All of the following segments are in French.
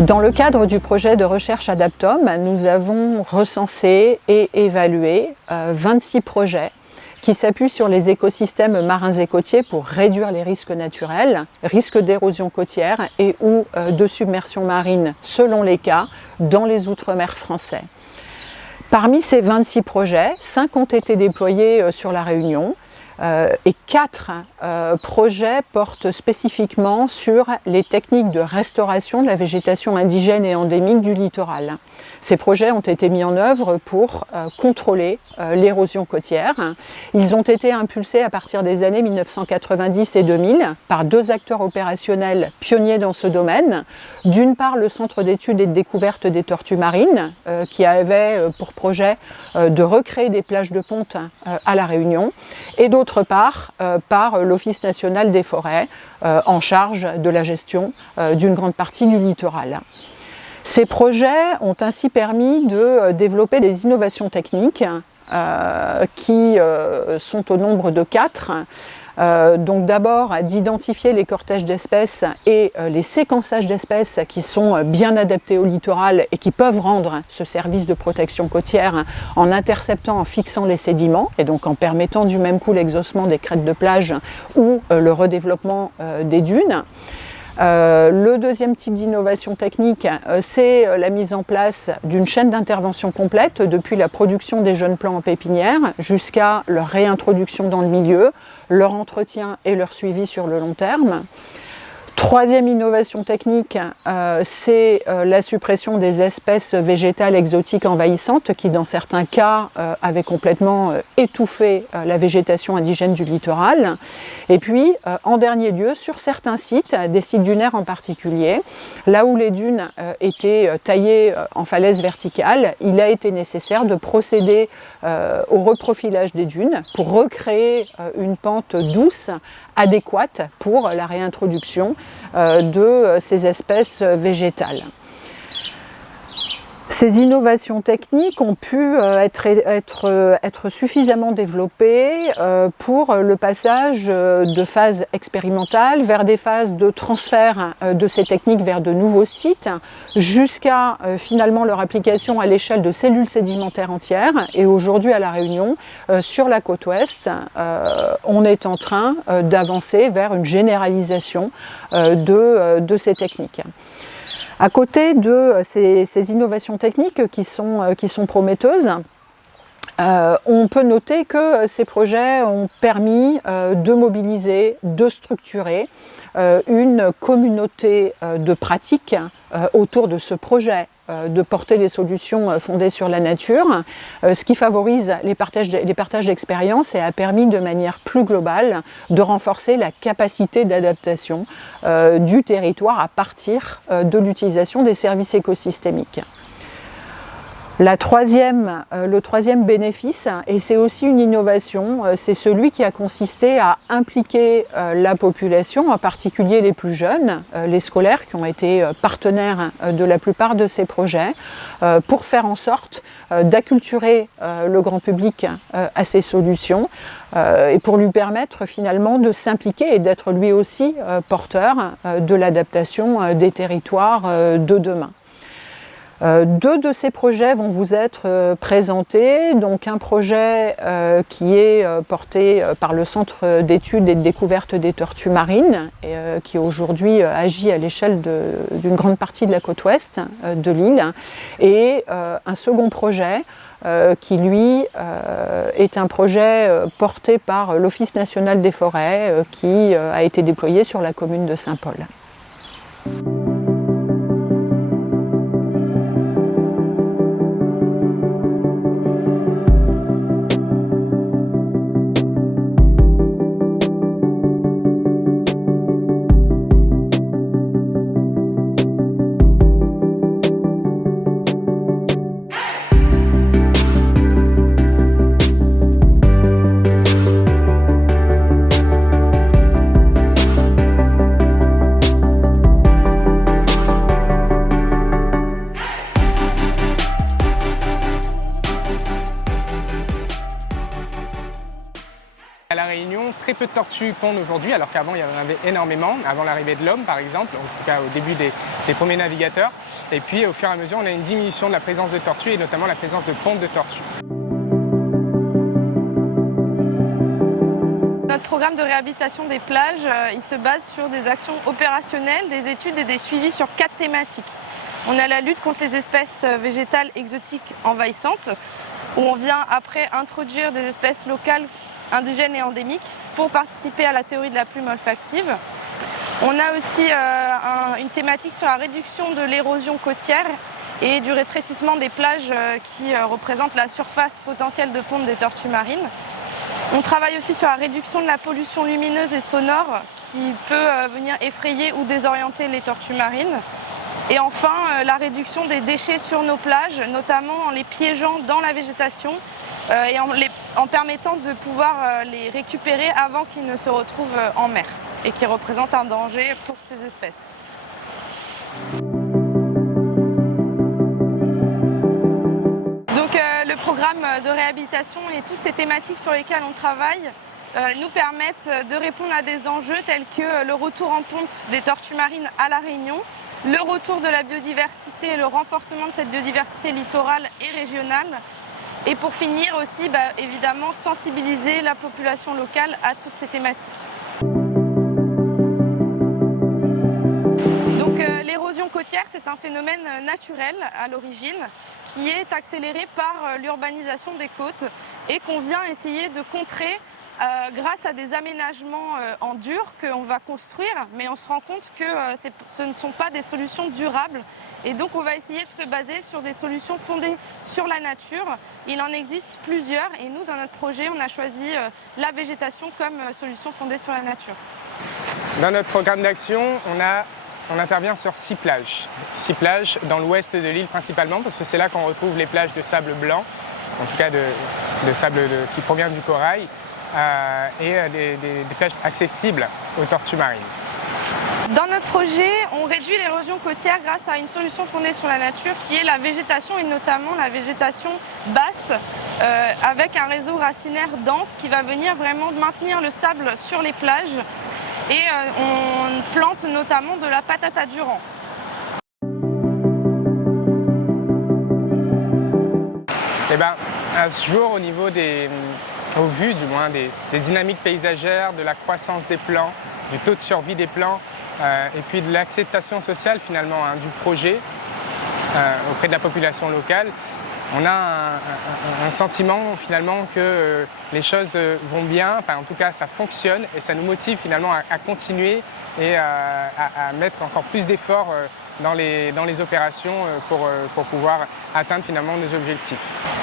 Dans le cadre du projet de recherche Adaptom, nous avons recensé et évalué 26 projets qui s'appuient sur les écosystèmes marins et côtiers pour réduire les risques naturels, risques d'érosion côtière et ou de submersion marine selon les cas dans les outre-mer français. Parmi ces 26 projets, 5 ont été déployés sur la Réunion et 4 projets portent spécifiquement sur les techniques de restauration de la végétation indigène et endémique du littoral. Ces projets ont été mis en œuvre pour contrôler l'érosion côtière. Ils ont été impulsés à partir des années 1990 et 2000 par 2 acteurs opérationnels pionniers dans ce domaine. D'une part, le Centre d'études et de découverte des tortues marines, qui avait pour projet de recréer des plages de ponte à La Réunion, et d'autre part, par l'Office national des forêts, en charge de la gestion d'une grande partie du littoral. Ces projets ont ainsi permis de développer des innovations techniques qui sont au nombre de 4. Donc d'abord d'identifier les cortèges d'espèces et les séquençages d'espèces qui sont bien adaptés au littoral et qui peuvent rendre ce service de protection côtière en interceptant, en fixant les sédiments et donc en permettant du même coup l'exhaussement des crêtes de plage ou le redéveloppement des dunes. Le deuxième type d'innovation technique, c'est la mise en place d'une chaîne d'intervention complète depuis la production des jeunes plants en pépinière jusqu'à leur réintroduction dans le milieu, leur entretien et leur suivi sur le long terme. Troisième innovation technique, c'est la suppression des espèces végétales exotiques envahissantes qui, dans certains cas, avaient complètement étouffé la végétation indigène du littoral. Et puis, en dernier lieu, sur certains sites, des sites dunaires en particulier, là où les dunes étaient taillées en falaise verticale, il a été nécessaire de procéder au reprofilage des dunes pour recréer une pente douce adéquate pour la réintroduction de ces espèces végétales. Ces innovations techniques ont pu être suffisamment développées pour le passage de phases expérimentales vers des phases de transfert de ces techniques vers de nouveaux sites, jusqu'à finalement leur application à l'échelle de cellules sédimentaires entières. Et aujourd'hui à La Réunion, sur la côte ouest, on est en train d'avancer vers une généralisation de ces techniques. À côté de ces innovations techniques qui sont prometteuses, on peut noter que ces projets ont permis de mobiliser, de structurer une communauté de pratiques autour de ce projet, de porter des solutions fondées sur la nature, ce qui favorise les partages d'expériences et a permis de manière plus globale de renforcer la capacité d'adaptation du territoire à partir de l'utilisation des services écosystémiques. Le troisième bénéfice, et c'est aussi une innovation, c'est celui qui a consisté à impliquer la population, en particulier les plus jeunes, les scolaires qui ont été partenaires de la plupart de ces projets, pour faire en sorte d'acculturer le grand public à ces solutions et pour lui permettre finalement de s'impliquer et d'être lui aussi porteur de l'adaptation des territoires de demain. 2 de ces projets vont vous être présentés. Donc un projet qui est porté par le Centre d'études et de découverte des tortues marines et qui aujourd'hui agit à l'échelle d'une grande partie de la côte ouest de l'île, et un second projet qui lui est un projet porté par l'Office national des forêts qui a été déployé sur la commune de Saint-Paul. À La Réunion, très peu de tortues pondent aujourd'hui, alors qu'avant il y en avait énormément, avant l'arrivée de l'homme par exemple, en tout cas au début des premiers navigateurs. Et puis au fur et à mesure, on a une diminution de la présence de tortues et notamment la présence de pontes de tortues. Notre programme de réhabilitation des plages, il se base sur des actions opérationnelles, des études et des suivis sur 4 thématiques. On a la lutte contre les espèces végétales exotiques envahissantes, où on vient après introduire des espèces locales, indigènes et endémiques pour participer à la théorie de la plume olfactive. On a aussi une thématique sur la réduction de l'érosion côtière et du rétrécissement des plages qui représentent la surface potentielle de ponte des tortues marines. On travaille aussi sur la réduction de la pollution lumineuse et sonore qui peut venir effrayer ou désorienter les tortues marines. Et enfin, la réduction des déchets sur nos plages, notamment en les piégeant dans la végétation et en permettant de pouvoir les récupérer avant qu'ils ne se retrouvent en mer et qui représentent un danger pour ces espèces. Donc le programme de réhabilitation et toutes ces thématiques sur lesquelles on travaille nous permettent de répondre à des enjeux tels que le retour en ponte des tortues marines à La Réunion, le retour de la biodiversité et le renforcement de cette biodiversité littorale et régionale. Et pour finir aussi, évidemment, sensibiliser la population locale à toutes ces thématiques. Donc l'érosion côtière, c'est un phénomène naturel à l'origine qui est accéléré par l'urbanisation des côtes et qu'on vient essayer de contrer grâce à des aménagements en dur qu'on va construire, mais on se rend compte que ce ne sont pas des solutions durables. Et donc on va essayer de se baser sur des solutions fondées sur la nature. Il en existe plusieurs et nous, dans notre projet, on a choisi la végétation comme solution fondée sur la nature. Dans notre programme d'action, on intervient sur 6 plages. 6 plages dans l'ouest de l'île principalement, parce que c'est là qu'on retrouve les plages de sable blanc, en tout cas de sable qui provient du corail, et des plages accessibles aux tortues marines. Dans notre projet, on réduit l'érosion côtière grâce à une solution fondée sur la nature qui est la végétation et notamment la végétation basse avec un réseau racinaire dense qui va venir vraiment maintenir le sable sur les plages et on plante notamment de la patata durant. Et à ce jour, au vu du moins des dynamiques paysagères, de la croissance des plants, du taux de survie des plants, et puis de l'acceptation sociale finalement du projet auprès de la population locale, on a un sentiment finalement que les choses vont bien, enfin en tout cas ça fonctionne et ça nous motive finalement à continuer et à mettre encore plus d'efforts dans les opérations pour pouvoir atteindre finalement nos objectifs.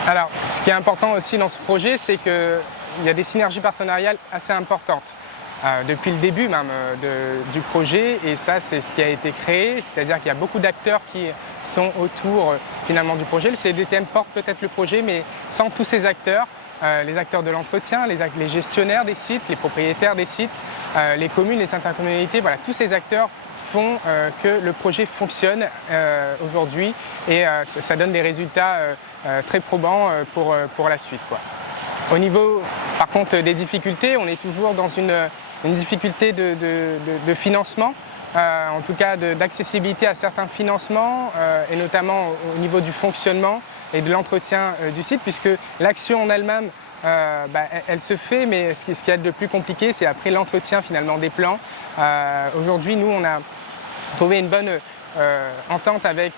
Alors ce qui est important aussi dans ce projet, c'est qu'il y a des synergies partenariales assez importantes. Depuis le début même du projet, et ça c'est ce qui a été créé, c'est-à-dire qu'il y a beaucoup d'acteurs qui sont autour finalement du projet. Le CDTM porte peut-être le projet, mais sans tous ces acteurs, les acteurs de l'entretien, les gestionnaires des sites, les propriétaires des sites, les communes, les intercommunalités, voilà, tous ces acteurs font que le projet fonctionne aujourd'hui et ça donne des résultats très probants pour la suite, quoi. Au niveau par contre des difficultés, on est toujours dans une difficulté de financement, en tout cas d'accessibilité à certains financements et notamment au niveau du fonctionnement et de l'entretien du site, puisque l'action en elle-même elle se fait, mais ce qui est le plus compliqué, c'est après l'entretien finalement des plans. Aujourd'hui, nous, on a trouvé une bonne entente avec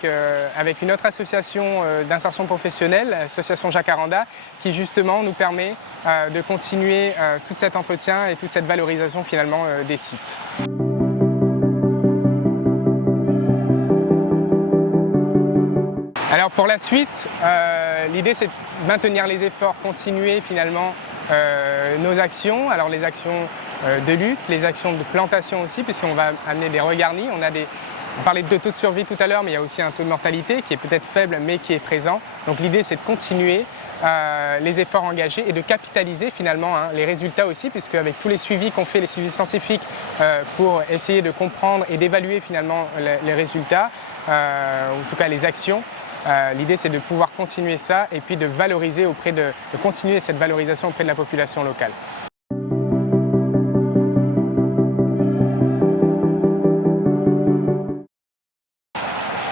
une autre association d'insertion professionnelle, l'association Jacaranda, qui justement nous permet de continuer tout cet entretien et toute cette valorisation finalement des sites. Alors pour la suite, l'idée c'est de maintenir les efforts, continuer finalement nos actions, alors les actions de lutte, les actions de plantation aussi, puisqu'on va amener des regarnis. On parlait de taux de survie tout à l'heure, mais il y a aussi un taux de mortalité qui est peut-être faible, mais qui est présent. Donc l'idée, c'est de continuer les efforts engagés et de capitaliser finalement les résultats aussi, puisque avec tous les suivis qu'on fait, les suivis scientifiques, pour essayer de comprendre et d'évaluer finalement les résultats, en tout cas les actions, l'idée, c'est de pouvoir continuer ça et puis de valoriser de continuer cette valorisation auprès de la population locale.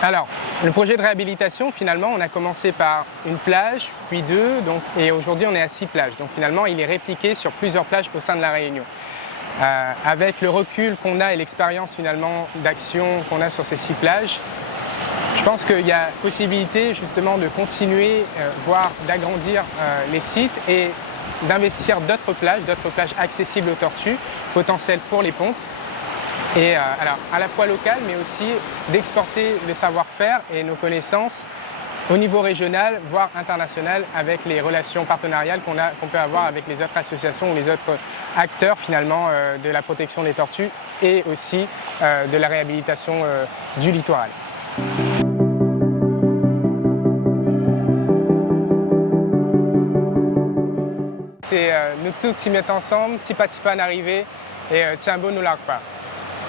Alors, le projet de réhabilitation, finalement, on a commencé par une plage, puis deux, et aujourd'hui on est à 6 plages. Donc finalement, il est répliqué sur plusieurs plages au sein de la Réunion. Avec le recul qu'on a et l'expérience finalement d'action qu'on a sur ces 6 plages, je pense qu'il y a possibilité justement de continuer, voire d'agrandir les sites et d'investir d'autres plages accessibles aux tortues, potentielles pour les pontes. Et alors, à la fois local, mais aussi d'exporter le savoir-faire et nos connaissances au niveau régional, voire international, avec les relations partenariales qu'on peut avoir avec les autres associations ou les autres acteurs finalement de la protection des tortues et aussi de la réhabilitation du littoral. C'est nous tous s'y mettre ensemble, petit pas en arriver et Tiambo nous largue pas.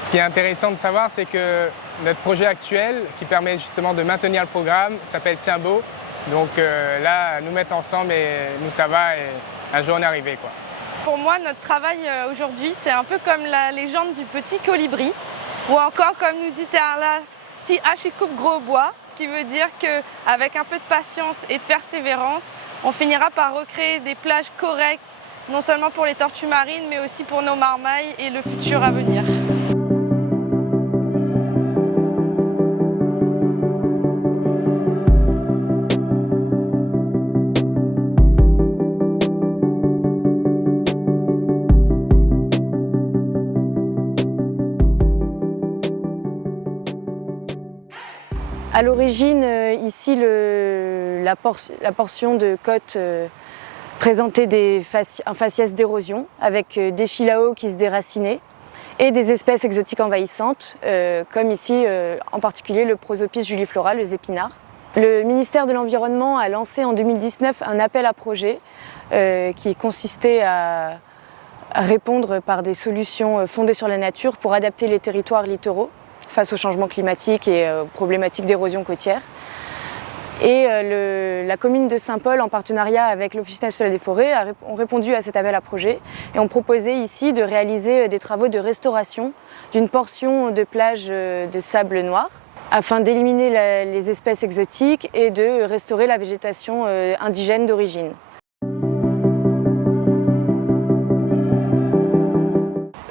Ce qui est intéressant de savoir, c'est que notre projet actuel, qui permet justement de maintenir le programme, s'appelle Tiambo. Donc là, nous mettre ensemble et nous ça va et un jour on est arrivé, quoi. Pour moi, notre travail aujourd'hui, c'est un peu comme la légende du petit colibri, ou encore, comme nous dit Terla, petit hachi coupe gros bois, ce qui veut dire qu'avec un peu de patience et de persévérance, on finira par recréer des plages correctes, non seulement pour les tortues marines, mais aussi pour nos marmailles et le futur à venir. À l'origine, ici, la portion de côte présentait un faciès d'érosion avec des philao qui se déracinaient et des espèces exotiques envahissantes, comme ici en particulier le Prosopis juliflora, les épinards. Le ministère de l'Environnement a lancé en 2019 un appel à projet qui consistait à répondre par des solutions fondées sur la nature pour adapter les territoires littoraux face au changement climatique et aux problématiques d'érosion côtière. Et la commune de Saint-Paul, en partenariat avec l'Office national des forêts, ont répondu à cet appel à projet et ont proposé ici de réaliser des travaux de restauration d'une portion de plage de sable noir afin d'éliminer les espèces exotiques et de restaurer la végétation indigène d'origine.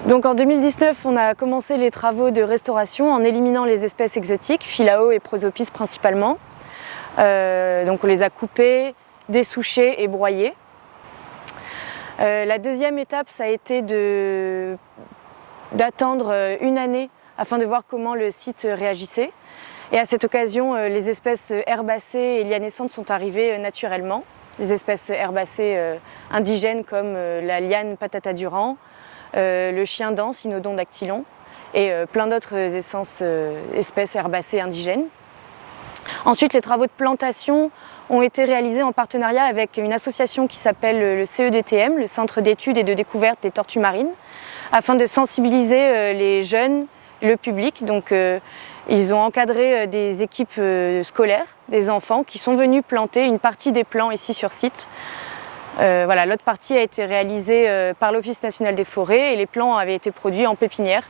Donc en 2019, on a commencé les travaux de restauration en éliminant les espèces exotiques, philao et prosopis principalement. Donc on les a coupées, dessouchées et broyées. La deuxième étape, ça a été d'attendre une année afin de voir comment le site réagissait. Et à cette occasion, les espèces herbacées et lianescentes sont arrivées naturellement. Les espèces herbacées indigènes comme la liane patata durand, le chien dent, Cynodon dactylon, et plein d'autres espèces herbacées indigènes. Ensuite, les travaux de plantation ont été réalisés en partenariat avec une association qui s'appelle le CEDTM, le Centre d'études et de découverte des tortues marines, afin de sensibiliser les jeunes, le public. Donc, ils ont encadré des équipes scolaires, des enfants qui sont venus planter une partie des plants ici sur site. Voilà, l'autre partie a été réalisée par l'Office national des forêts et les plants avaient été produits en pépinière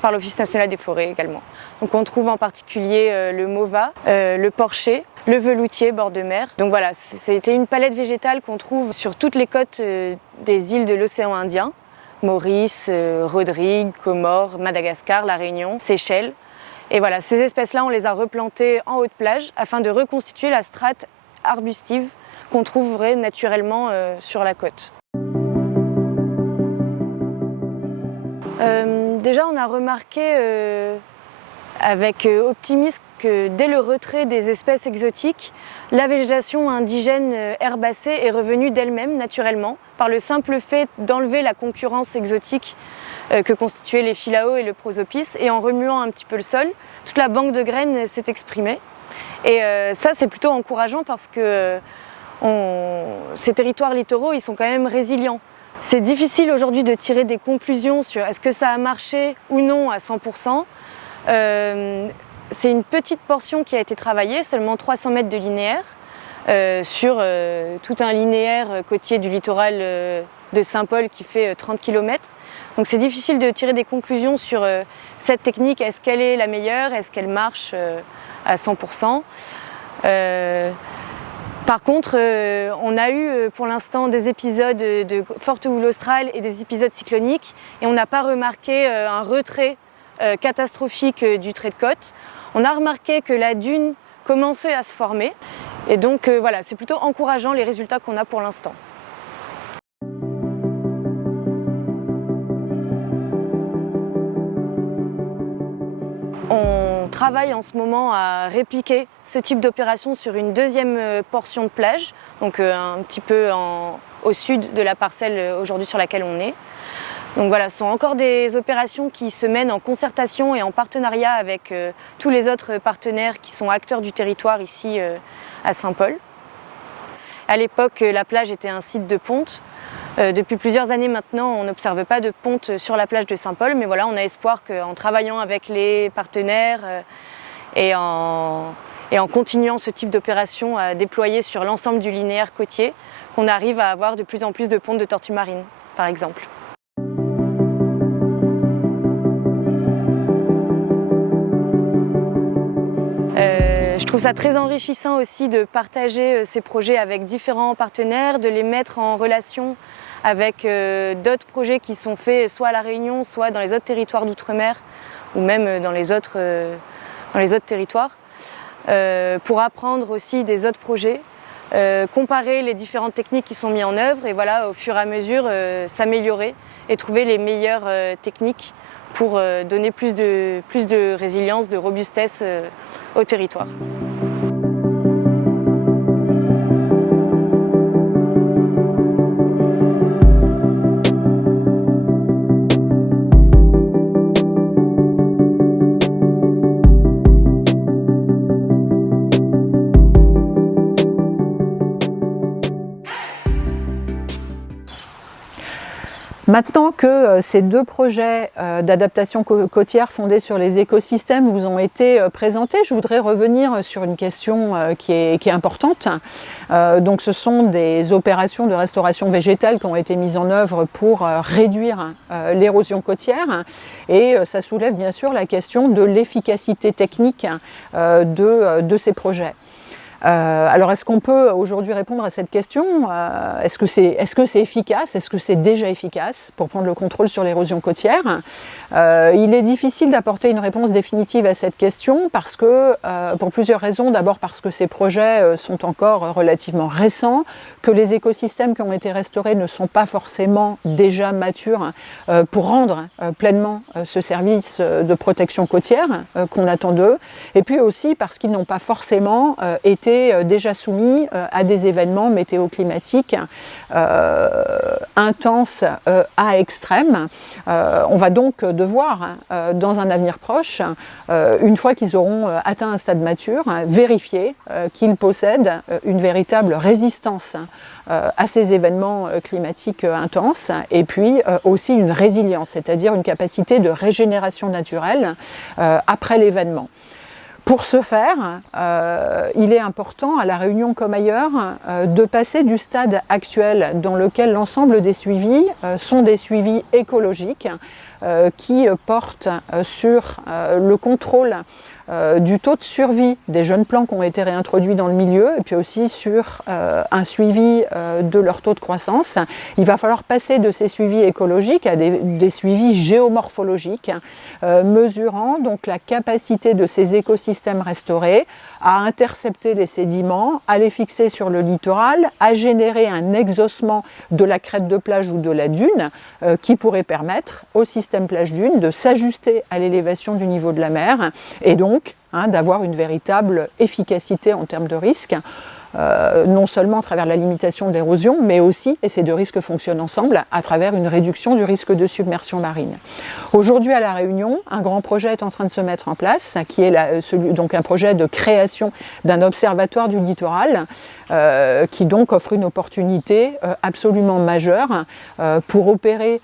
par l'Office national des forêts également. Donc on trouve en particulier le mauva, le porcher, le veloutier bord de mer. Donc voilà, c'était une palette végétale qu'on trouve sur toutes les côtes des îles de l'océan Indien, Maurice, Rodrigue, Comores, Madagascar, La Réunion, Seychelles. Et voilà, ces espèces-là, on les a replantées en haute plage afin de reconstituer la strate arbustive qu'on trouverait naturellement sur la côte. Déjà, on a remarqué avec optimisme que dès le retrait des espèces exotiques, la végétation indigène herbacée est revenue d'elle-même naturellement par le simple fait d'enlever la concurrence exotique que constituaient les philao et le prosopis, et en remuant un petit peu le sol, toute la banque de graines s'est exprimée. Et ça, c'est plutôt encourageant parce que ces territoires littoraux, ils sont quand même résilients. C'est difficile aujourd'hui de tirer des conclusions sur est-ce que ça a marché ou non à 100%. C'est une petite portion qui a été travaillée, seulement 300 mètres de linéaire, sur tout un linéaire côtier du littoral de Saint-Paul qui fait 30 km. Donc c'est difficile de tirer des conclusions sur cette technique. Est-ce qu'elle est la meilleure? Est-ce qu'elle marche à 100%. Par contre, on a eu pour l'instant des épisodes de forte houle australe et des épisodes cycloniques et on n'a pas remarqué un retrait catastrophique du trait de côte. On a remarqué que la dune commençait à se former et donc voilà, c'est plutôt encourageant les résultats qu'on a pour l'instant. On travaille en ce moment à répliquer ce type d'opération sur une deuxième portion de plage, donc un petit peu au sud de la parcelle aujourd'hui sur laquelle on est. Donc voilà, ce sont encore des opérations qui se mènent en concertation et en partenariat avec tous les autres partenaires qui sont acteurs du territoire ici à Saint-Paul. À l'époque, la plage était un site de ponte. Depuis plusieurs années maintenant, on n'observe pas de ponte sur la plage de Saint-Paul, mais voilà, on a espoir qu'en travaillant avec les partenaires et en continuant ce type d'opération à déployer sur l'ensemble du linéaire côtier, qu'on arrive à avoir de plus en plus de pontes de tortues marines, par exemple. Je trouve ça très enrichissant aussi de partager ces projets avec différents partenaires, de les mettre en relation avec d'autres projets qui sont faits soit à La Réunion, soit dans les autres territoires d'outre-mer ou même dans les autres territoires, pour apprendre aussi des autres projets, comparer les différentes techniques qui sont mises en œuvre et voilà, au fur et à mesure s'améliorer et trouver les meilleures techniques pour donner plus de résilience, de robustesse au territoire. Maintenant que ces deux projets d'adaptation côtière fondés sur les écosystèmes vous ont été présentés, je voudrais revenir sur une question qui est importante. Donc ce sont des opérations de restauration végétale qui ont été mises en œuvre pour réduire l'érosion côtière et ça soulève bien sûr la question de l'efficacité technique de ces projets. Alors est-ce qu'on peut aujourd'hui répondre à cette question? Est-ce que c'est efficace? Est-ce que c'est déjà efficace pour prendre le contrôle sur l'érosion côtière? Il est difficile d'apporter une réponse définitive à cette question parce que, pour plusieurs raisons. D'abord parce que ces projets sont encore relativement récents, que les écosystèmes qui ont été restaurés ne sont pas forcément déjà matures pour rendre pleinement ce service de protection côtière qu'on attend d'eux, et puis aussi parce qu'ils n'ont pas forcément été déjà soumis à des événements météoclimatiques intenses à extrêmes. On va donc devoir, dans un avenir proche, une fois qu'ils auront atteint un stade mature, vérifier qu'ils possèdent une véritable résistance à ces événements climatiques intenses et puis aussi une résilience, c'est-à-dire une capacité de régénération naturelle après l'événement. Pour ce faire, il est important, à La Réunion comme ailleurs, de passer du stade actuel dans lequel l'ensemble des suivis sont des suivis écologiques qui portent sur le contrôle du taux de survie des jeunes plants qui ont été réintroduits dans le milieu et puis aussi sur un suivi de leur taux de croissance. Il va falloir passer de ces suivis écologiques à des suivis géomorphologiques, mesurant donc la capacité de ces écosystèmes restaurés à intercepter les sédiments, à les fixer sur le littoral, à générer un exhaussement de la crête de plage ou de la dune qui pourrait permettre au système plage-dune de s'ajuster à l'élévation du niveau de la mer et donc d'avoir une véritable efficacité en termes de risque, non seulement à travers la limitation de l'érosion, mais aussi, et ces deux risques fonctionnent ensemble, à travers une réduction du risque de submersion marine. Aujourd'hui à La Réunion, un grand projet est en train de se mettre en place, qui est donc un projet de création d'un observatoire du littoral, qui donc offre une opportunité absolument majeure pour opérer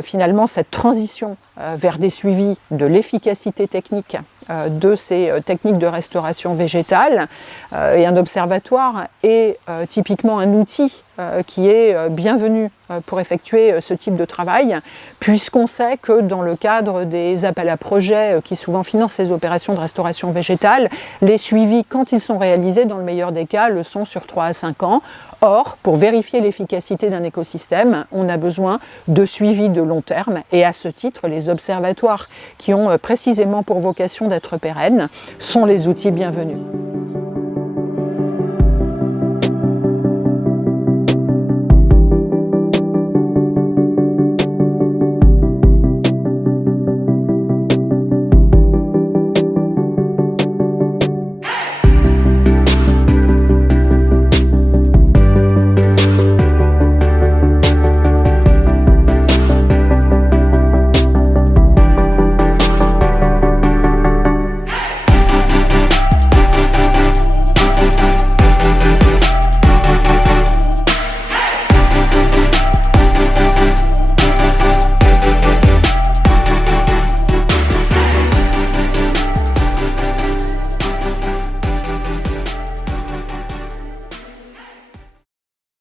finalement cette transition vers des suivis de l'efficacité technique de ces techniques de restauration végétale. Et un observatoire est typiquement un outil qui est bienvenu pour effectuer ce type de travail, puisqu'on sait que dans le cadre des appels à projets qui souvent financent ces opérations de restauration végétale, les suivis, quand ils sont réalisés, dans le meilleur des cas, le sont sur 3 à 5 ans. Or, pour vérifier l'efficacité d'un écosystème, on a besoin de suivi de long terme et à ce titre, les observatoires qui ont précisément pour vocation d'être pérennes sont les outils bienvenus.